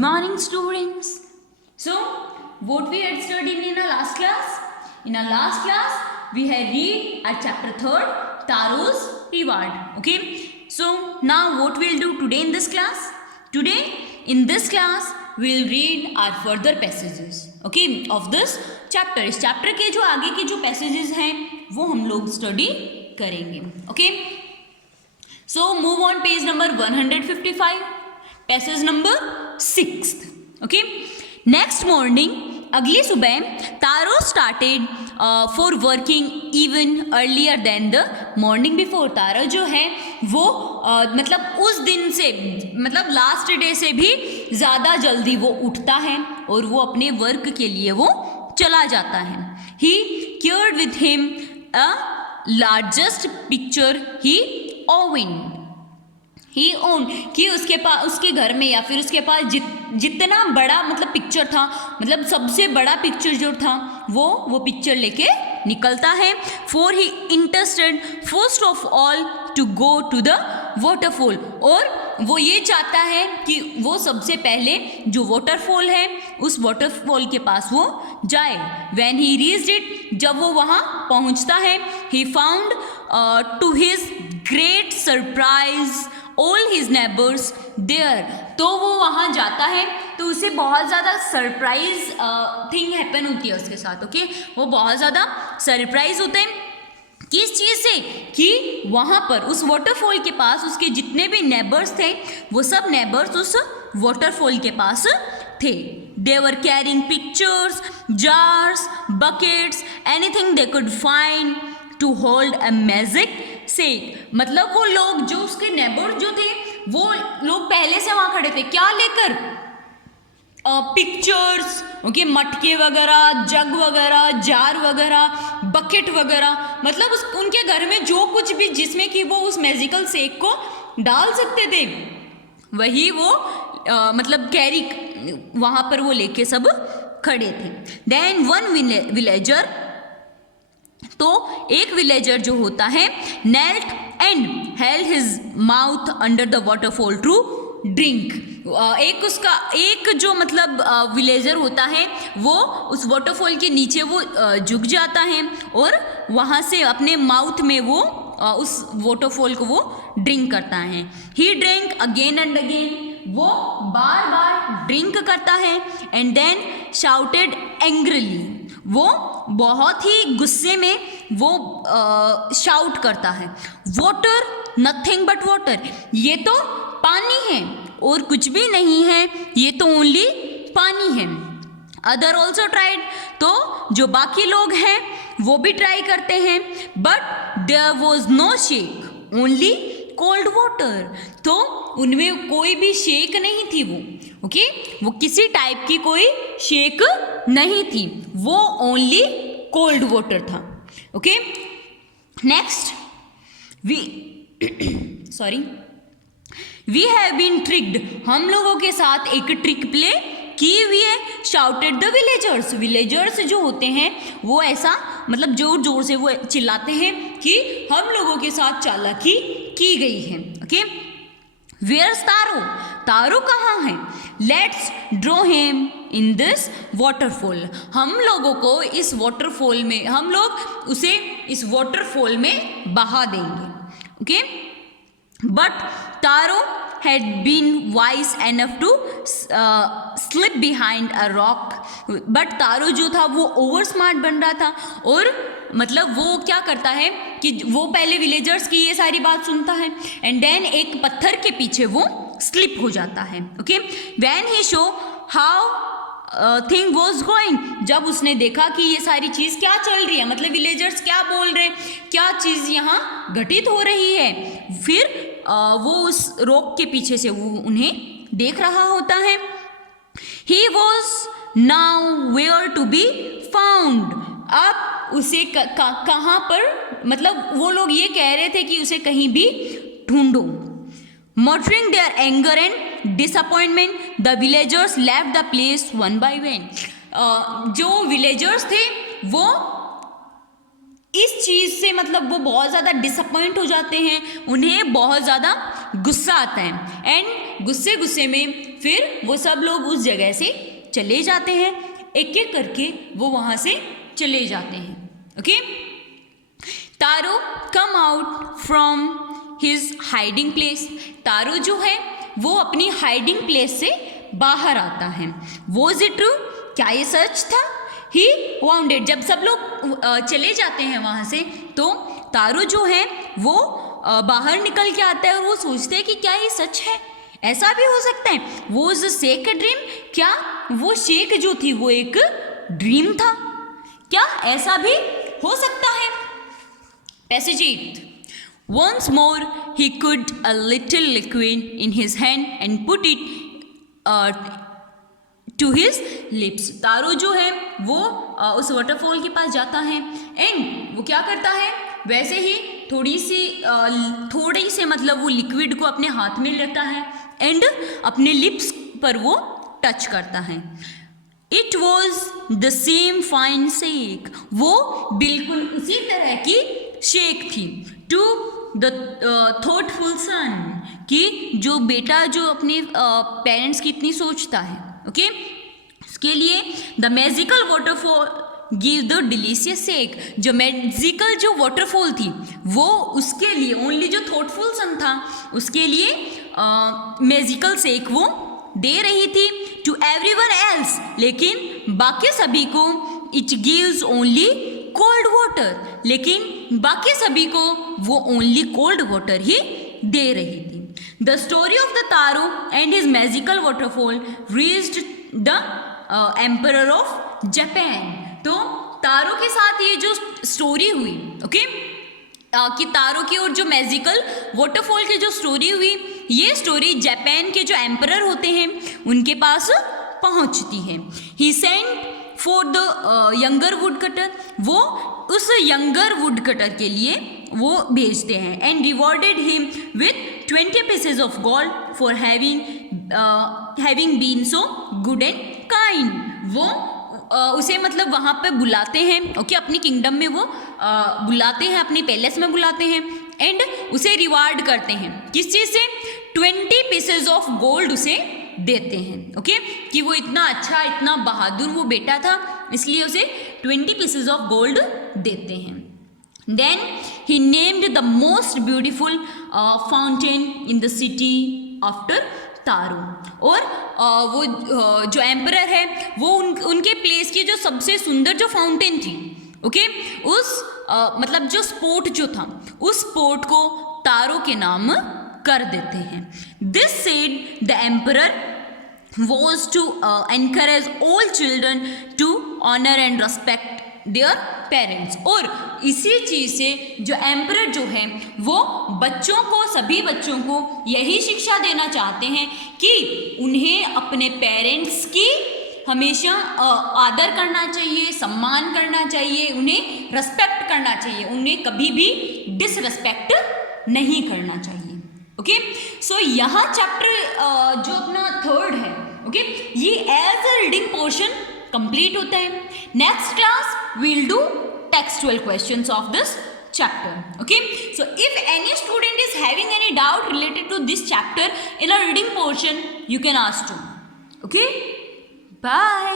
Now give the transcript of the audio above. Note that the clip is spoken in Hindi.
morning, students. So, what we had studied in our last class? In our last class, we had read our chapter 3rd, Taro's Reward. Okay. So, now what we'll do today in this class? Today, in this class, we'll read our further passages. Okay, of this chapter. इस chapter के जो आगे के जो passages हैं, वो हम लोग study करेंगे. Okay. So, move on page number 155. Passage number 6. Okay. Next morning, अगली सुबह तारो started for working even earlier than the morning before. तारो जो है वो मतलब उस दिन से मतलब लास्ट डे से भी ज़्यादा जल्दी वो उठता है और वो अपने वर्क के लिए वो चला जाता है. He carried with him a largest picture he owned. He own कि उसके पास उसके घर में या फिर उसके पास जितना बड़ा मतलब पिक्चर था, मतलब सबसे बड़ा पिक्चर जो था वो पिक्चर लेके निकलता है. For he interested first of all to go to the waterfall. और वो ये चाहता है कि वो सबसे पहले जो वाटरफॉल है उस वाटरफॉल के पास वो जाए. व्हेन ही रीच्ड इट, जब वो वहाँ पहुँचता है, he found to his great surprise all his neighbours there. तो वो वहाँ जाता है तो उसे बहुत ज़्यादा सरप्राइज थिंग हैपन होती है उसके साथ. ओके, वो बहुत ज़्यादा सरप्राइज होते हैं. किस चीज़ से? कि वहाँ पर उस वाटरफॉल के पास उसके जितने भी नेबर्स थे वो सब नेबर्स उस वाटरफॉल के पास थे. They were carrying pitchers, jars, buckets, anything they could find to hold a magic sake. मतलब वो लोग जो उसके नेबर जो थे वो लोग पहले से वहाँ खड़े थे. क्या लेकर? पिक्चर्स, ओके, मटके वगैरह, जग वगैरह, जार वगैरह, बकेट वगैरह. मतलब उनके घर में जो कुछ भी जिसमें कि वो उस मैजिकल सेक को डाल सकते थे वही वो मतलब कैरी वहाँ पर वो लेके सब खड़े थे. देन वन विलेजर, तो एक विलेजर जो होता है knelt and held his mouth under the waterfall to drink. एक जो मतलब विलेजर होता है वो उस वाटरफॉल के नीचे वो झुक जाता है और वहाँ से अपने माउथ में वो उस वाटरफॉल को वो ड्रिंक करता है. ही ड्रिंक अगेन एंड अगेन, वो बार बार ड्रिंक करता है. एंड देन शाउटेड एंग्रीली, वो बहुत ही गुस्से में वो शाउट करता है. Water, nothing but water. ये तो पानी है और कुछ भी नहीं है, ये तो ओनली पानी है. अदर ऑल्सो ट्राइड, तो जो बाकी लोग हैं वो भी ट्राई करते हैं. But there was no shake, only cold water. तो उनमें कोई भी शेक नहीं थी वो. ओके, वो किसी टाइप की कोई शेक नहीं थी, वो ओनली कोल्ड वाटर था. Okay, next we have been tricked. हम लोगों के साथ एक ट्रिक प्ले की हुई है. Shouted the villagers. विलेजर्स जो होते हैं वो ऐसा मतलब जोर जोर से वो चिल्लाते हैं कि हम लोगों के साथ चालाकी की गई है. ओके, वेयर्स तारो. तारो कहाँ है? Let's draw him in this waterfall. हम लोगों को इस वाटरफॉल में, हम लोग उसे इस वाटरफॉल में बहा देंगे. Okay, but Taro had been wise enough to slip behind a rock. But Taro जो था वो ओवर स्मार्ट बन रहा था और मतलब वो क्या करता है कि वो पहले विलेजर्स की ये सारी बात सुनता है एंड देन एक पत्थर के पीछे वो स्लिप हो जाता है. Okay, when he show how thing was going, जब उसने देखा कि ये सारी चीज़ क्या चल रही है, मतलब विलेजर्स क्या बोल रहे हैं, क्या चीज़ यहाँ घटित हो रही है, फिर वो उस रॉक के पीछे से वो उन्हें देख रहा होता है. He was nowhere to be found. अब उसे कहाँ पर, मतलब वो लोग ये कह रहे थे कि उसे कहीं भी ढूंढो. Muttering their anger and disappointment, the villagers left the place one by one. जो विलेजर्स थे वो इस चीज़ से मतलब वो बहुत ज़्यादा डिसअपॉइंट हो जाते हैं, उन्हें बहुत ज़्यादा गुस्सा आता है एंड गुस्से में फिर वो सब लोग उस जगह से चले जाते हैं, एक एक करके वो वहाँ से चले जाते हैं। Okay, Taro come out from his hiding place. Taro जो है वो अपनी हाइडिंग प्लेस से बाहर आता है। Was it true? क्या ये सच था? ही वाउंडेड, जब सब लोग चले जाते हैं वहाँ से तो तारो जो है वो बाहर निकल के आता है और वो सोचते हैं कि क्या ये सच है, ऐसा भी हो सकता है। Was shake a dream? क्या वो शेक जो थी वो एक ड्रीम था? क्या ऐसा भी हो सकता है? Passage 8. Once more he put a little liquid in his hand and put it to his lips. तारो जो है वो उस वाटरफॉल के पास जाता है एंड वो क्या करता है, वैसे ही थोड़ी से मतलब वो लिक्विड को अपने हाथ में लेता है एंड अपने लिप्स पर वो टच करता है। It was the same fine shake, वो बिल्कुल उसी तरह की शेक थी। टू द थॉटफुल सन, कि जो बेटा जो अपने पेरेंट्स की इतनी सोचता है, ओके, उसके लिए the magical waterfall give the delicious shake, जो मैजिकल जो वाटरफॉल थी वो उसके लिए, ओनली जो थॉटफुल सन था उसके लिए मैजिकल शेक वो दे रही थी। टू एवरीवन एल्स, लेकिन बाकी सभी को it gives only cold water, लेकिन बाकी सभी को वो ओनली कोल्ड वाटर ही दे रही थी। The story of the taro and his magical waterfall reached the emperor of Japan. तो तारो के साथ ये जो स्टोरी हुई, ओके, कि तारो की और जो मैजिकल वाटरफॉल की जो स्टोरी हुई, ये स्टोरी जापान के जो एम्परर होते हैं उनके पास पहुंचती है। He sent for the younger वुड कटर, वो उस यंगर वुड कटर के लिए वो भेजते हैं। And rewarded him with 20 pieces of gold for having been so good and kind. वो उसे मतलब वहाँ पे बुलाते हैं, ओके, अपनी किंगडम में वो बुलाते हैं, अपनी पैलेस में बुलाते हैं एंड उसे रिवार्ड करते हैं। किस चीज़ से? 20 pieces ऑफ गोल्ड उसे देते हैं, ओके, कि वो इतना अच्छा, इतना बहादुर वो बेटा था, इसलिए उसे 20 pieces ऑफ गोल्ड देते हैं। Then he named the most beautiful fountain in the city after Taro. और वो जो एम्परर है वो उनके प्लेस की जो सबसे सुंदर जो फाउंटेन थी, ओके, उस मतलब जो स्पोर्ट जो था उस स्पोर्ट को तारो के नाम कर देते हैं। This said the emperor was to encourage all children to honor and respect their parents। और इसी चीज़ से जो एम्परर जो है वो बच्चों को, सभी बच्चों को यही शिक्षा देना चाहते हैं कि उन्हें अपने पेरेंट्स की हमेशा आदर करना चाहिए, सम्मान करना चाहिए, उन्हें रेस्पेक्ट करना चाहिए, उन्हें कभी भी डिसरेस्पेक्ट नहीं करना चाहिए। ओके, सो यहाँ चैप्टर जो अपना 3rd है, ओके, ये as a reading portion complete होता है। Next class we'll do textual questions of this chapter. Okay, so if any student is having any doubt related to this chapter in a reading portion, you can ask to. Okay, bye.